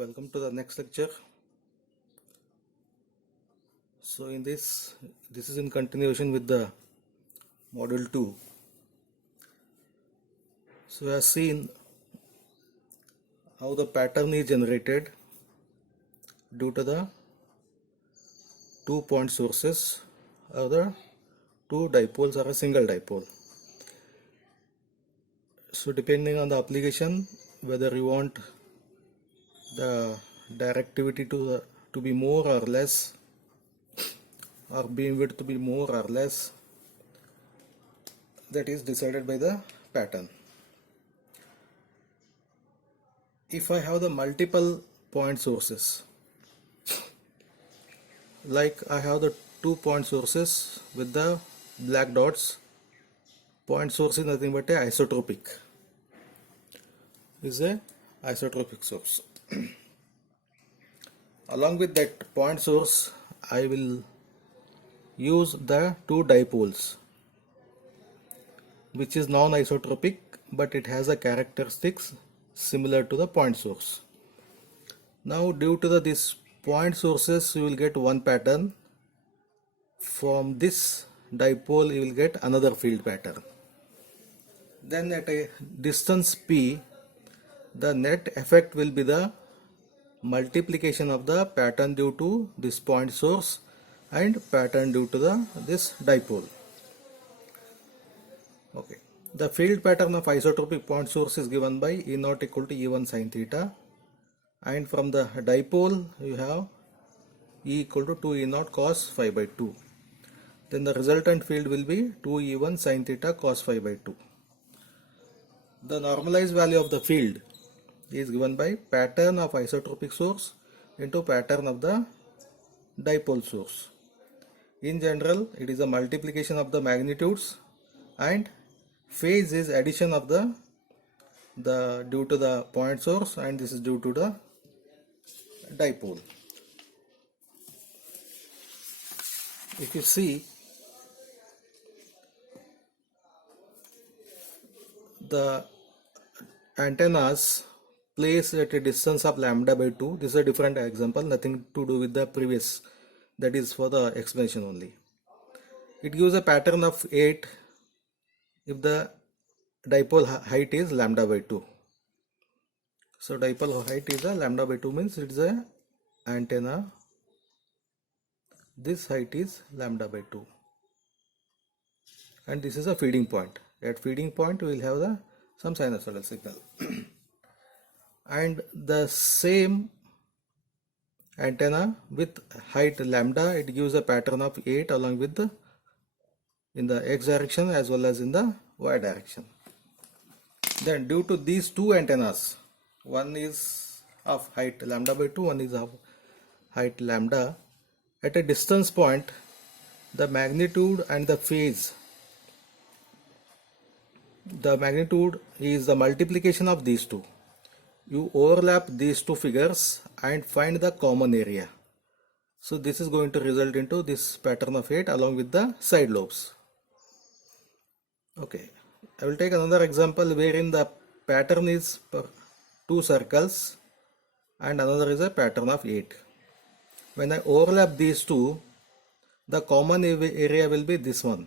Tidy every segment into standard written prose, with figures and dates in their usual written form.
welcome to the next lecture. So in this is in continuation with the module 2. So we have seen how the pattern is generated due to the 2-point sources or the two dipoles or a single dipole. So depending on the application, whether you want the directivity to be more or less, or beam width to be more or less, that is decided by the pattern. If I have the multiple point sources, like I have the 2-point sources with the black dots, point source is nothing but a isotropic, source. Along with that point source, I will use the two dipoles, which is non-isotropic, but it has a characteristics similar to the point source. Now due to this point sources, you will get one pattern. From this dipole you will get another field pattern. Then at a distance p, the net effect will be the multiplication of the pattern due to this point source and pattern due to this dipole. Okay. The field pattern of isotropic point source is given by E0 equal to E1 sin theta, and from the dipole you have E equal to 2E0 cos phi by 2. Then the resultant field will be 2E1 sin theta cos phi by 2. The normalized value of the field is given by pattern of isotropic source into pattern of the dipole source. In general, it is a multiplication of the magnitudes, and phase is addition of the due to the point source, and this is due to the dipole. If you see, the antennas placed at a distance of lambda by 2, this is a different example, nothing to do with the previous, that is for the explanation only. It gives a pattern of 8 if the dipole height is lambda by 2. So dipole height is a lambda by 2, means it is a antenna. This height is lambda by 2, and this is a feeding point. At feeding point we will have some sinusoidal signal. And the same antenna with height lambda, it gives a pattern of 8 along with in the x direction as well as in the y direction. Then due to these two antennas, one is of height lambda by 2, one is of height lambda, at a distance point the magnitude and the phase, the magnitude is the multiplication of these two. You overlap these two figures and find the common area. So this is going to result into this pattern of 8 along with the side lobes. Okay, I will take another example wherein the pattern is 2 circles and another is a pattern of 8. When I overlap these two, the common area will be this one,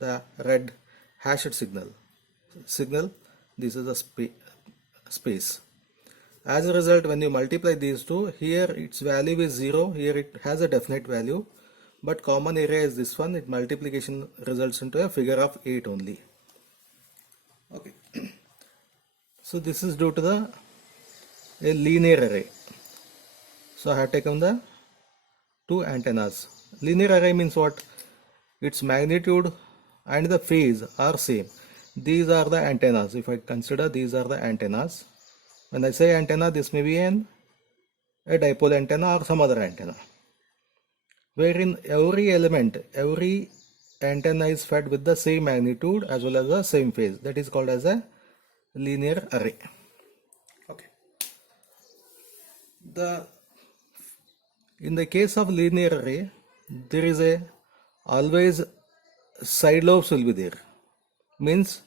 the red hashed signal. This is the space. As a result, when you multiply these two, here its value is 0, here it has a definite value, but common area is this one. Its multiplication results into a figure of 8 only. Okay. So this is due to a linear array. So I have taken the two antennas. Linear array means what? Its magnitude and the phase are same. These are the antennas. If I consider these are the antennas, when I say antenna, this may be a dipole antenna or some other antenna, wherein every element, every antenna is fed with the same magnitude as well as the same phase. That is called as a linear array. Okay. In the case of linear array, there is always side lobes will be there. Means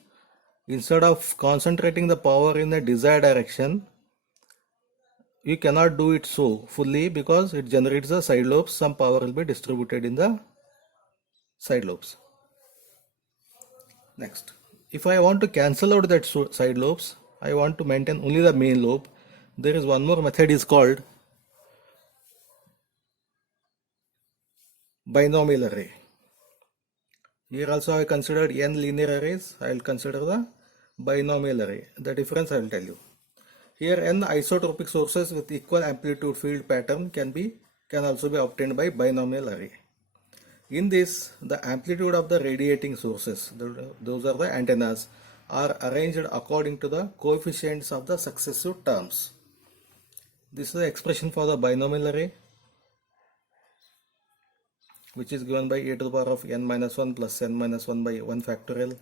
instead of concentrating the power in the desired direction, you cannot do it so fully because it generates the side lobes. Some power will be distributed in the side lobes. Next, if I want to cancel out that side lobes, I want to maintain only the main lobe. There is one more method is called binomial array. Here also I considered n linear arrays. I will consider the binomial array. The difference I will tell you. Here n isotropic sources with equal amplitude field pattern can also be obtained by binomial array. In this, the amplitude of the radiating sources, those are the antennas, are arranged according to the coefficients of the successive terms. This is the expression for the binomial array, which is given by a to the power of n minus 1 plus n minus 1 by 1 factorial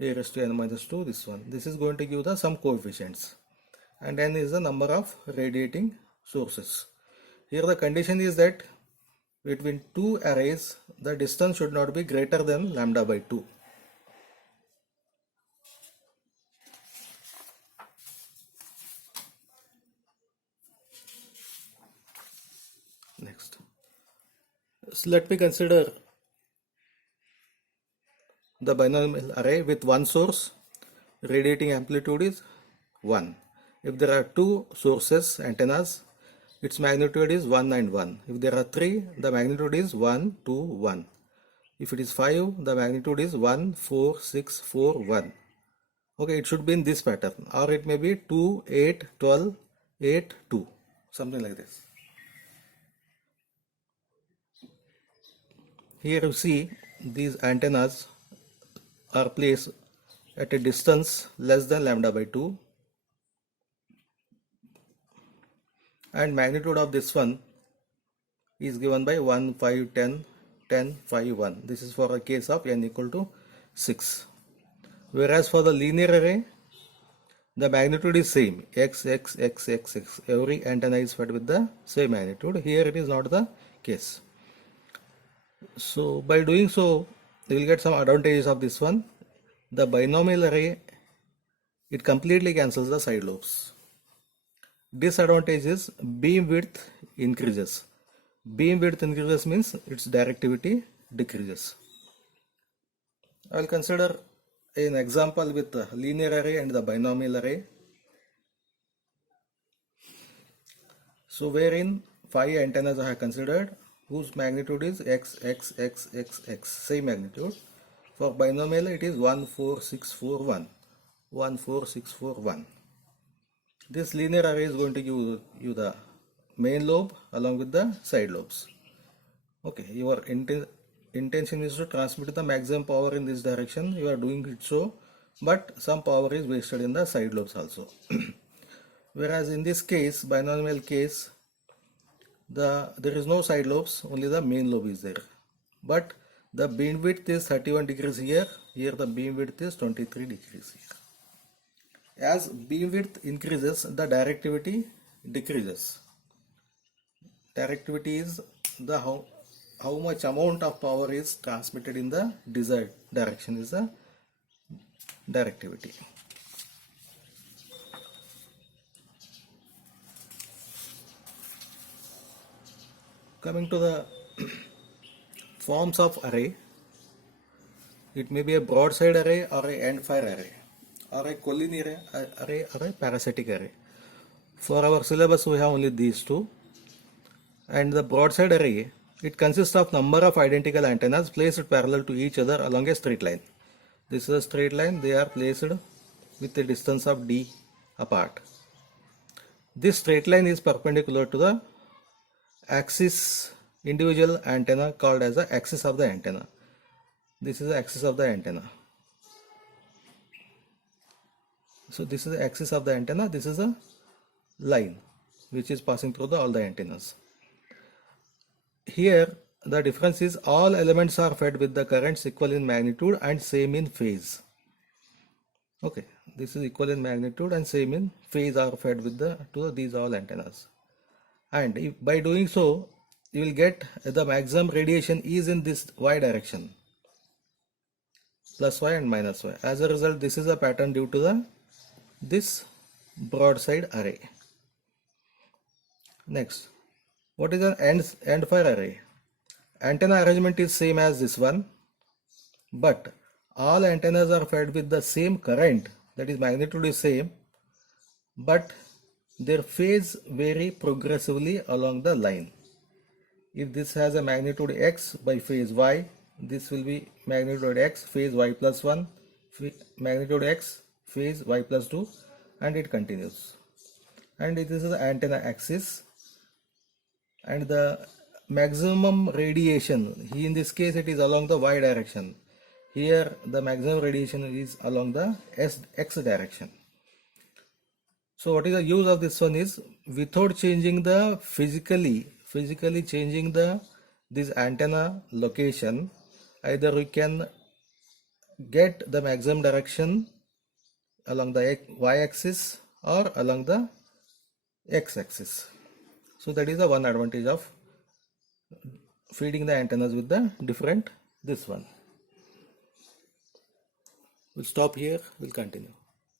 a raised to n minus 2, this one. This is going to give the some coefficients, and n is the number of radiating sources. Here the condition is that between two arrays, the distance should not be greater than lambda by 2. Next, so let me consider the binomial array with one source. Radiating amplitude is 1. If there are two sources, antennas, its magnitude is 1 and 1. If there are 3, the magnitude is 1, 2, 1. If it is 5, the magnitude is 1, 4, 6, 4, 1. Okay, it should be in this pattern, or it may be 2, 8, 12, 8, 2, something like this. Here you see these antennas are placed at a distance less than lambda by 2, and magnitude of this one is given by 1, 5, 10, 10, 5, 1. This is for a case of n equal to 6. Whereas for the linear array, the magnitude is same, x, x, x, x, x. Every antenna is fed with the same magnitude. Here it is not the case. So by doing so, you will get some advantages of this one. The binomial array, it completely cancels the side lobes. Disadvantage is beam width increases. Beam width increases means its directivity decreases. I will consider an example with the linear array and the binomial array. So wherein 5 antennas I have considered whose magnitude is x, x, x, x, x, same magnitude. For binomial it is 1, 4, 6, 4, 1. 1, 4, 6, 4, 1. This linear array is going to give you the main lobe along with the side lobes. Okay, your intention is to transmit the maximum power in this direction. You are doing it so, but some power is wasted in the side lobes also. Whereas in this case, binomial case, there is no side lobes, only the main lobe is there. But the beam width is 31 degrees here. Here the beam width is 23 degrees here. As beam width increases, the directivity decreases. Directivity is the how much amount of power is transmitted in the desired direction is the directivity. Coming to the forms of array, it may be a broadside array or a end fire array, or a collinear array or a parasitic array. For our syllabus we have only these two. And the broadside array, it consists of number of identical antennas placed parallel to each other along a straight line. This is a straight line, they are placed with a distance of d apart. This straight line is perpendicular to the axis individual antenna called as the axis of the antenna. This is the axis of the antenna. So this is the axis of the antenna, this is a line which is passing through all the antennas. Here the difference is all elements are fed with the currents equal in magnitude and same in phase. Okay, this is equal in magnitude and same in phase are fed with to these all antennas. And by doing so, you will get the maximum radiation is in this y direction, plus y and minus y. As a result, this is a pattern due to this broadside array. Next, what is an end fire array? Antenna arrangement is same as this one, but all antennas are fed with the same current, that is magnitude is same, but their phase vary progressively along the line. If this has a magnitude x by phase y, this will be magnitude x phase y plus 1, magnitude x phase y plus 2, and it continues. And this is the antenna axis, and the maximum radiation, in this case it is along the y direction. Here the maximum radiation is along the x direction. So what is the use of this one is, without changing the physically changing this antenna location, either we can get the maximum direction along the y-axis or along the x-axis. So that is the one advantage of feeding the antennas with the different this one. We'll stop here, we'll continue.